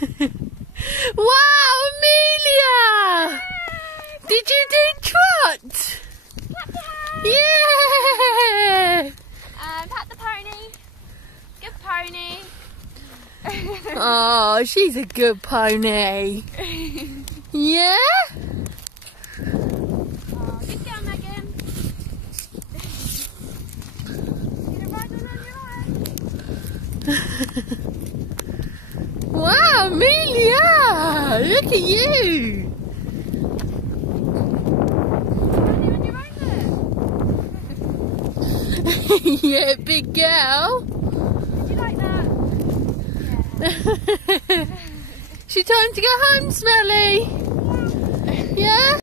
Wow, Amelia! Yay! Did you do trot? Clap your hands! Yeah! Pat the pony. Good pony. Oh, she's a good pony. Yeah? Oh, good girl, Megan. Gonna ride one on your own. Wow, Amelia! Look at you! Riding on your own then. Yeah, big girl. Did you like that? Yeah. It's time to go home, Smelly.